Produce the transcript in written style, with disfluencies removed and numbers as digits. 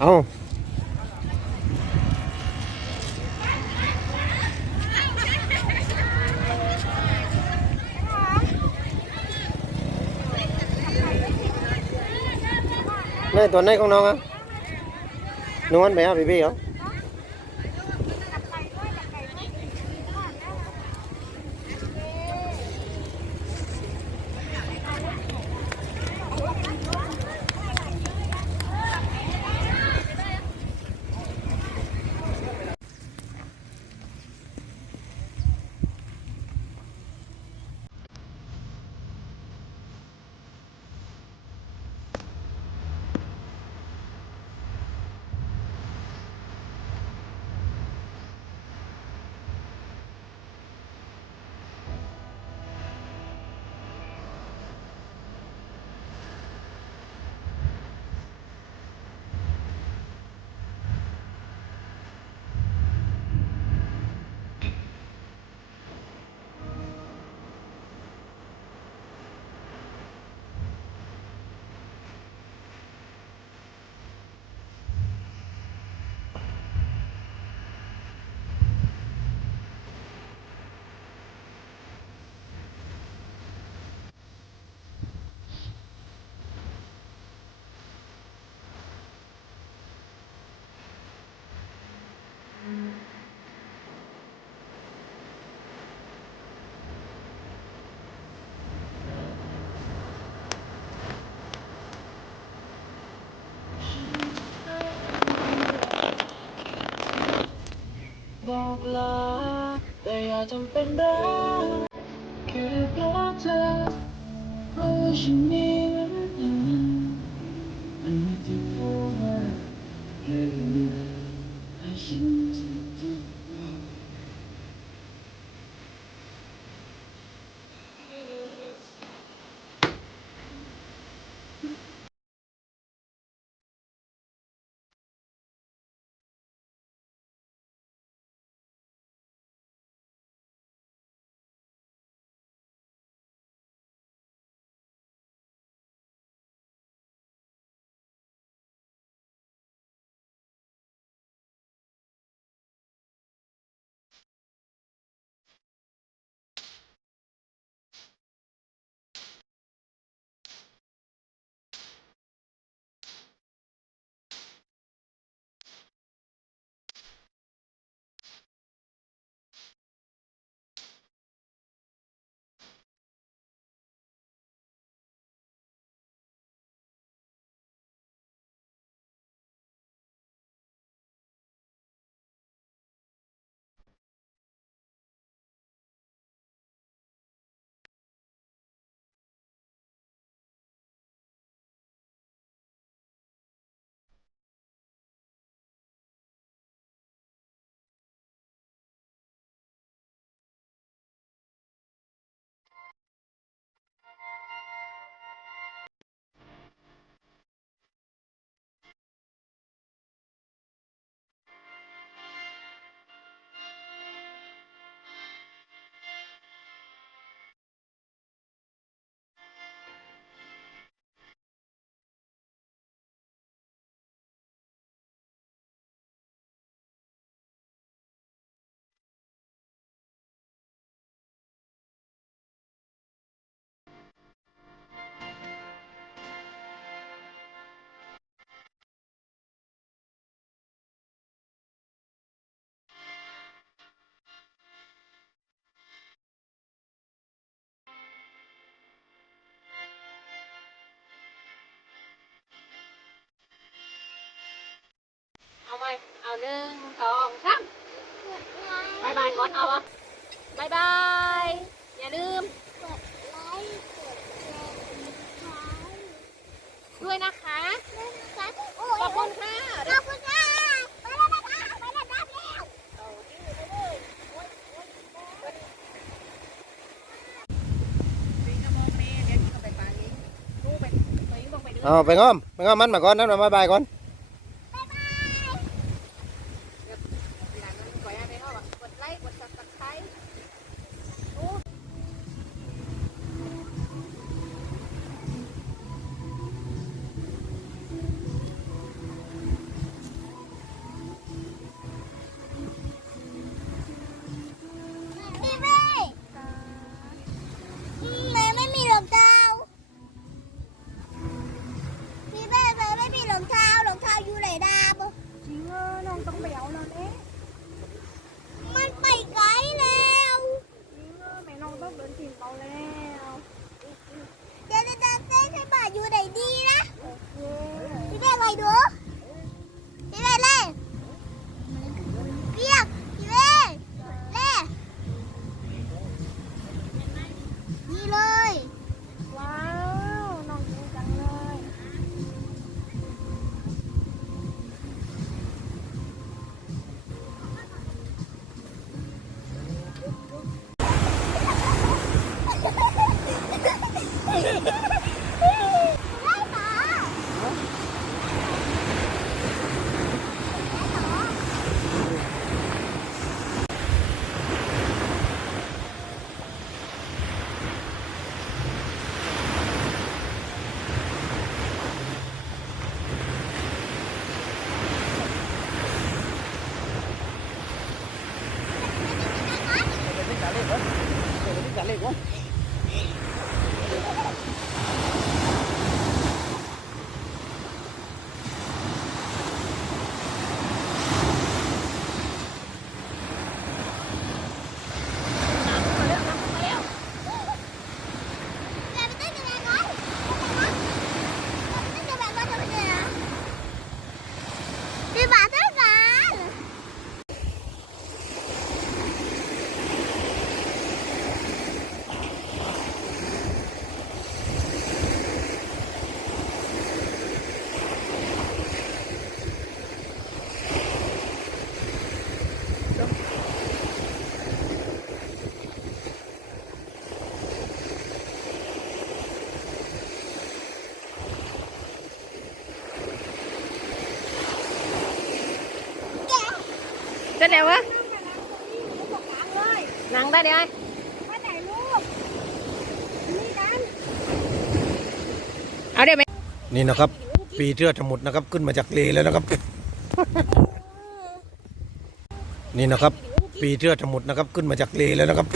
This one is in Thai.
เอานี่ตัวนี้ของน้องอ่ะนวลไปอ่ะพี่เหรอบอกลาแต่อย่าจำเป็นรักแค่เพราะเธอเพราะฉันมีมันไม่ถึงพอมาแค่ให้ฉันเอาไหมเอาหนึ่งสองสามบายบายก่อนเอาอ่ะบายบายอย่าลืมกดไลค์กดแชร์กดติดตาม ด้วยนะคะ ด้วยนะคะโอ้ ขอบคุณค่ะ ขอบคุณค่ะไปแล้วนะคะไปแล้วรับแล้ว เอาไปง้อมมันมาก่อนนั่นมาบายก่อน กดไลค์กด subscribe เดี๋ยววะนั่งได้เดี๋ยวไอ้เอาเดี๋ยวไหม นี่นะครับปีเทือดสมุทรนะครับขึ้นมาจากเลแล้วนะครับ นี่นะครับปีเทือดสมุทรนะครับขึ้นมาจากเลแล้วนะครับ